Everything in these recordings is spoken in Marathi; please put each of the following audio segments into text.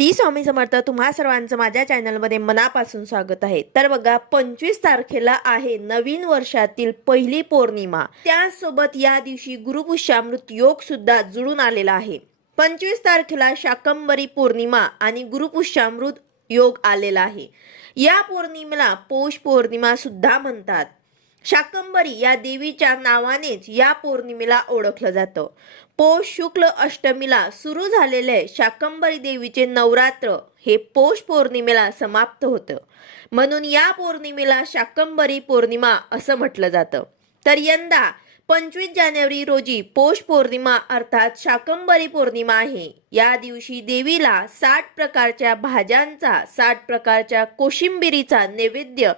श्री स्वामी समर्थ तुम्हा सर्वांचं माझ्या चॅनलमध्ये मनापासून स्वागत आहे. तर बघा पंचवीस तारखेला आहे नवीन वर्षातील पहिली पौर्णिमा. त्यासोबत या दिवशी गुरुपुष्यामृत योग सुद्धा जुळून आलेला आहे. पंचवीस तारखेला शाकंबरी पौर्णिमा आणि गुरुपुष्यामृत योग आलेला आहे. या पौर्णिमेला पौष पौर्णिमा सुद्धा म्हणतात. शाकंबरी या देवीच्या नावानेच या पौर्णिमेला ओळखलं जातं. पौष शुक्ल अष्टमीला सुरू झालेले शाकंबरी देवीचे नवरात्र हे पौष पौर्णिमेला समाप्त होतं. म्हणून या पौर्णिमेला शाकंबरी पौर्णिमा असं म्हटलं जातं. तर यंदा पंचवीस जानेवारी रोजी पौष पौर्णिमा अर्थात शाकंबरी पौर्णिमा आहे. या दिवशी देवीला साठ प्रकारच्या भाज्यांचा साठ प्रकारच्या कोशिंबिरीचा नैवेद्य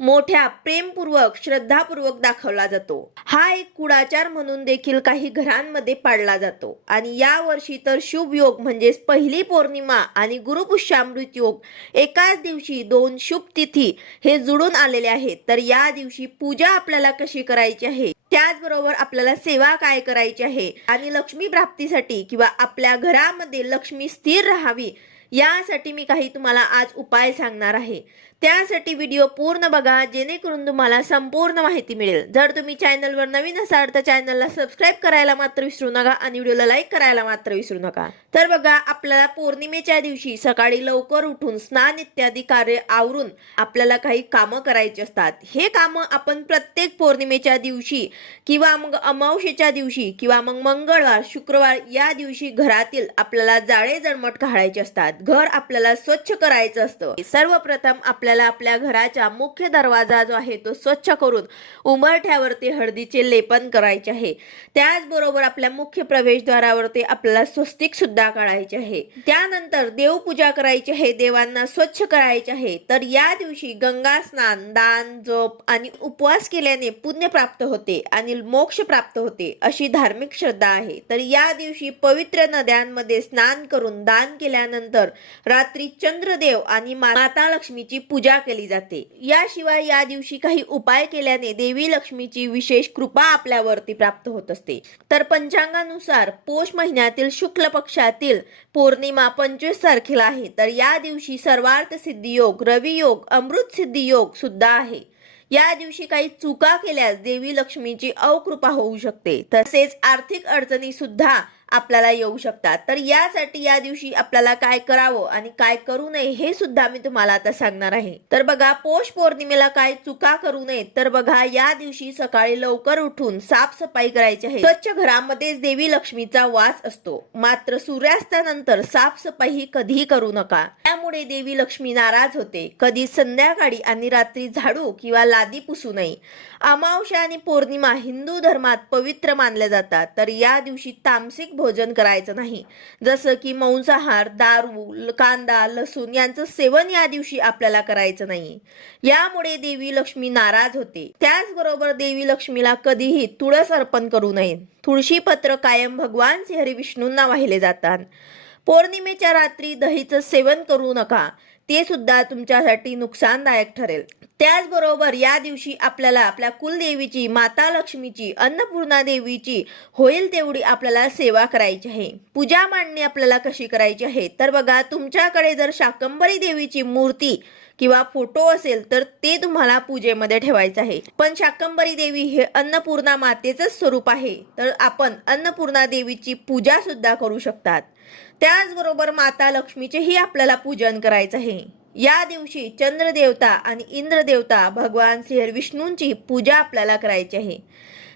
मोठ्या प्रेमपूर्वक श्रद्धापूर्वक दाखवला जातो. हा एक कुडाचार म्हणून देखील काही घरांमध्ये पाळला जातो. आणि या वर्षी तर शुभ योग म्हणजेच पहिली पौर्णिमा आणि गुरुपुष्यामृत योग एकाच दिवशी दोन शुभ तिथी हे जुळून आलेले आहेत. तर या दिवशी पूजा आपल्याला कशी करायची आहे? त्याचबरोबर आपल्याला सेवा काय करायची आहे? आणि लक्ष्मी प्राप्तीसाठी किंवा आपल्या घरामध्ये लक्ष्मी स्थिर राहावी यासाठी मी काही तुम्हाला आज उपाय सांगणार आहे. त्यासाठी व्हिडिओ पूर्ण बघा जेणेकरून तुम्हाला संपूर्ण माहिती मिळेल. जर तुम्ही चॅनलवर नवीन असाल तर चॅनलला सबस्क्राईब करायला मात्र विसरू नका आणि व्हिडिओला लाईक करायला मात्र विसरू नका. तर बघा आपल्याला पौर्णिमेच्या दिवशी सकाळी लवकर उठून स्नान इत्यादी कार्य आवरून आपल्याला काही कामं करायची असतात. हे कामं आपण प्रत्येक पौर्णिमेच्या दिवशी किंवा मग अमावशेच्या दिवशी किंवा मग मंगळवार शुक्रवार या दिवशी घरातील आपल्याला जाळे जळमट काढायचे असतात. घर आपल्याला स्वच्छ करायचं असतं. सर्वप्रथम आपल्याला आपल्या घराच्या मुख्य दरवाजा जो आहे तो स्वच्छ करून उंबरठ्यावरती हळदीचे लेपन करायचे आहे. त्याचबरोबर आपल्या मुख्य प्रवेशद्वारावरती आपल्याला स्वस्तिक सुद्धा काढायचे आहे. त्यानंतर देवपूजा करायची आहे देवांना स्वच्छ करायचे आहे. तर या दिवशी गंगा स्नान दान जप आणि उपवास केल्याने पुण्य प्राप्त होते आणि मोक्ष प्राप्त होते अशी धार्मिक श्रद्धा आहे. तर या दिवशी पवित्र नद्यांमध्ये स्नान करून दान केल्यानंतर रात्री चंद्रदेव आणि माता लक्ष्मीची पूजा पूजा केली जाते. याशिवाय या दिवशी काही उपाय केल्याने देवी लक्ष्मीची विशेष कृपा आपल्यावरती प्राप्त होत असते. तर पंचांगानुसार पोष महिन्यातील शुक्ल पक्षातील पौर्णिमा पंचवीस तारखेला आहे. तर या दिवशी सर्वार्थ सिद्धी योग रवी योग अमृत सिद्धी योग सुद्धा आहे. या दिवशी काही चुका केल्यास देवी लक्ष्मीची अवकृपा होऊ शकते. तसेच आर्थिक अडचणी सुद्धा आपल्याला येऊ शकतात. तर यासाठी या दिवशी आपल्याला काय करावं आणि काय करू नये हे सुद्धा मी तुम्हाला आता सांगणार आहे. तर बघा पोष पौर्णिमेला काय चुका करू नये तर बघा या दिवशी सकाळी लवकर उठून साफसफाई करायची आहे. स्वच्छ घरामध्येच देवी लक्ष्मीचा वास असतो. मात्र सूर्यास्तानंतर साफसफाई ही कधीही करू नका. त्यामुळे देवी लक्ष्मी नाराज होते. कधी संध्याकाळी आणि रात्री झाडू किंवा लादी पुसू नये. अमावस्या आणि पौर्णिमा हिंदू धर्मात पवित्र मानल्या जातात. तर या दिवशी तामसिक भोजन करायचं नाही. जसं की मांसाहार दारू कांदा लसूण यांचं सेवन या दिवशी आपल्याला करायचं नाही. यामुळे देवी लक्ष्मी नाराज होते. त्याचबरोबर देवी लक्ष्मीला कधीही तुळस अर्पण करू नये. तुळशी पत्र कायम भगवान श्री विष्णूंना वाहिले जातात. पौर्णिमेच्या रात्री दहीचं सेवन करू नका. ते सुद्धा तुमच्यासाठी नुकसानदायक ठरेल. त्याचबरोबर या दिवशी आपल्याला आपल्या कुलदेवीची माता लक्ष्मीची अन्नपूर्णा देवीची होईल तेवढी आपल्याला सेवा करायची आहे. पूजा मांडणी आपल्याला कशी करायची आहे? तर बघा तुमच्याकडे जर शाकंबरी देवीची मूर्ती किंवा फोटो असेल तर ते तुम्हाला पूजेमध्ये ठेवायचं आहे. पण शाकंबरी देवी हे अन्नपूर्णा मातेचंच स्वरूप आहे. तर आपण अन्नपूर्णा देवीची पूजा सुद्धा करू शकतात. त्याचबरोबर माता लक्ष्मीचेही आपल्याला पूजन करायचं आहे. या दिवशी चंद्रदेवता आणि इंद्रदेवता भगवान श्री विष्णूंची पूजा आपल्याला करायची आहे.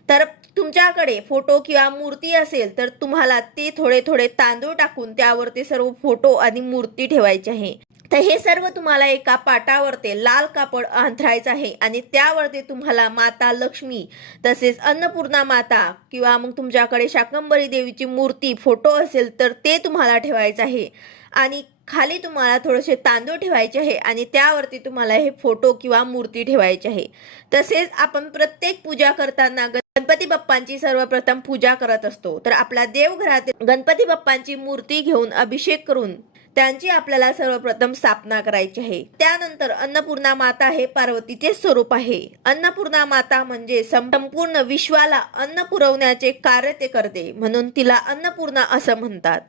तर तुमच्याकडे फोटो किंवा मूर्ती असेल तर तुम्हाला ते थोडे थोडे तांदूळ टाकून त्यावर ते सर्व फोटो आणि मूर्ती ठेवायची आहे. तर हे सर्व तुम्हाला एका पाटावरती लाल कापड अंथरायचं आहे आणि त्यावरती तुम्हाला माता लक्ष्मी तसेच अन्नपूर्णा माता किंवा मग तुमच्याकडे शाकंबरी देवीची मूर्ती फोटो असेल तर ते तुम्हाला ठेवायचं आहे. आणि खाली तुम्हाला थोडेसे तांदूळ ठेवायचे आहे आणि त्यावरती तुम्हाला हे फोटो किंवा मूर्ती ठेवायची आहे. तसेच आपण प्रत्येक पूजा करताना गणपती बाप्पांची सर्वप्रथम पूजा करत असतो. तर आपल्या देवघरातील गणपती बाप्पांची मूर्ती घेऊन अभिषेक करून त्यांची आपल्याला सर्वप्रथम स्थापना करायची आहे. त्यानंतर अन्नपूर्णा माता हे पार्वतीचे स्वरूप आहे. अन्नपूर्णा माता म्हणजे संपूर्ण विश्वाला अन्न पुरवण्याचे कार्य ते करते. म्हणून तिला अन्नपूर्णा असं म्हणतात.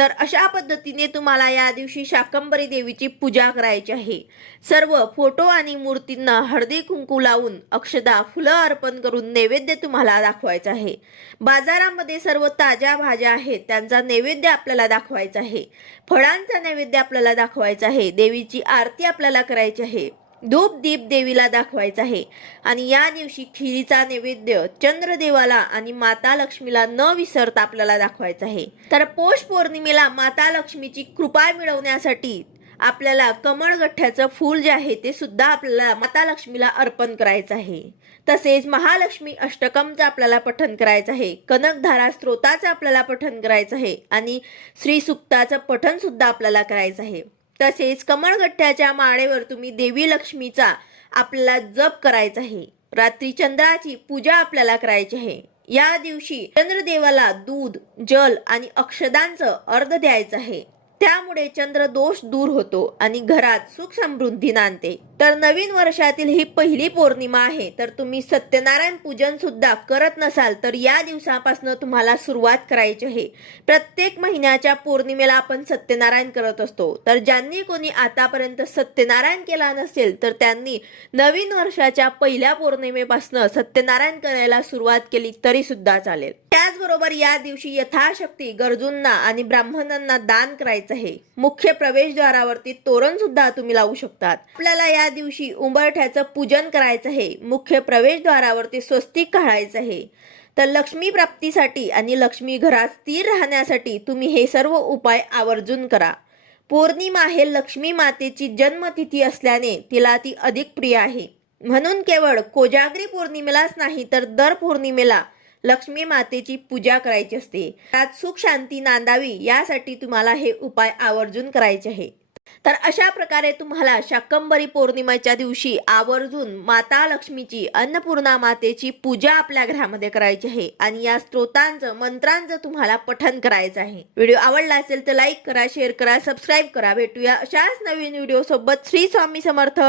तर अशा पद्धतीने तुम्हाला या दिवशी शाकंबरी देवीची पूजा करायची आहे. सर्व फोटो आणि मूर्तींना हळदी कुंकू लावून अक्षदा फुलं अर्पण करून नैवेद्य तुम्हाला दाखवायचं आहे. बाजारामध्ये सर्व ताज्या भाज्या आहेत त्यांचा नैवेद्य आपल्याला दाखवायचा आहे. फळांचा नैवेद्य आपल्याला दाखवायचा आहे. देवीची आरती आपल्याला करायची आहे. धूप दीप देवीला दाखवायचा आहे. आणि या दिवशी खिरीचा नैवेद्य चंद्रदेवाला आणि माता लक्ष्मीला न विसरता आपल्याला दाखवायचा आहे. तर पौष पौर्णिमेला माता लक्ष्मीची कृपा मिळवण्यासाठी आपल्याला कमळगठ्ठ्याचं फूल जे आहे ते सुद्धा आपल्याला माता लक्ष्मीला अर्पण करायचं आहे. तसेच महालक्ष्मी अष्टकमचं आपल्याला पठन करायचं आहे. कनकधारा स्त्रोताचं आपल्याला पठन करायचं आहे. आणि श्री सुक्ताचं पठन सुद्धा आपल्याला करायचं आहे. तसेच कमळगठ्ठ्याच्या माळेवर तुम्ही देवी लक्ष्मीचा आपल्याला जप करायचा आहे. रात्री चंद्राची पूजा आपल्याला करायची आहे. या दिवशी चंद्रदेवाला दूध जल आणि अक्षदांचं अर्ध द्यायचं आहे. त्यामुळे चंद्र दोष दूर होतो आणि घरात सुख समृद्धी नांदते. तर नवीन वर्षातील ही पहिली पौर्णिमा आहे. तर तुम्ही सत्यनारायण पूजन सुद्धा करत नसाल तर या दिवसापासून तुम्हाला सुरुवात करायची आहे. प्रत्येक महिन्याच्या पौर्णिमेला आपण सत्यनारायण करत असतो. तर ज्यांनी कोणी आतापर्यंत सत्यनारायण केला नसेल तर त्यांनी नवीन वर्षाच्या पहिल्या पौर्णिमेपासून सत्यनारायण करायला सुरुवात केली तरी सुद्धा चालेल. त्याचबरोबर या दिवशी यथाशक्ती गरजूंना आणि ब्राह्मणांना दान करायचं आहे. मुख्य प्रवेशद्वारावरती तोरण सुद्धा तुम्ही लावू शकतात. आपल्याला या दिवशी उंबरठ्याचं पूजन करायचं आहे. मुख्य प्रवेशद्वारावरती स्वस्तिक काढायचं आहे. तर लक्ष्मी प्राप्तीसाठी आणि लक्ष्मी घरात स्थिर राहण्यासाठी तुम्ही हे सर्व उपाय आवर्जून करा. पौर्णिमा हे लक्ष्मी मातेची जन्मतिथी असल्याने तिला ती अधिक प्रिय आहे. म्हणून केवळ कोजागरी पौर्णिमेलाच नाही तर दर पौर्णिमेला लक्ष्मी मातेची पूजा करायची असते. त्यात सुख शांती नांदावी यासाठी तुम्हाला हे उपाय आवर्जून करायचे आहे. तर अशा प्रकारे तुम्हाला शाकंबरी पौर्णिमेच्या दिवशी आवर्जून माता लक्ष्मीची अन्नपूर्णा मातेची पूजा आपल्या घरामध्ये करायची आहे. आणि या स्त्रोतांचं मंत्रांचं तुम्हाला पठन करायचं आहे. व्हिडिओ आवडला असेल तर लाईक करा शेअर करा सबस्क्राईब करा. भेटूया अशाच नवीन व्हिडिओ सोबत श्री स्वामी समर्थ.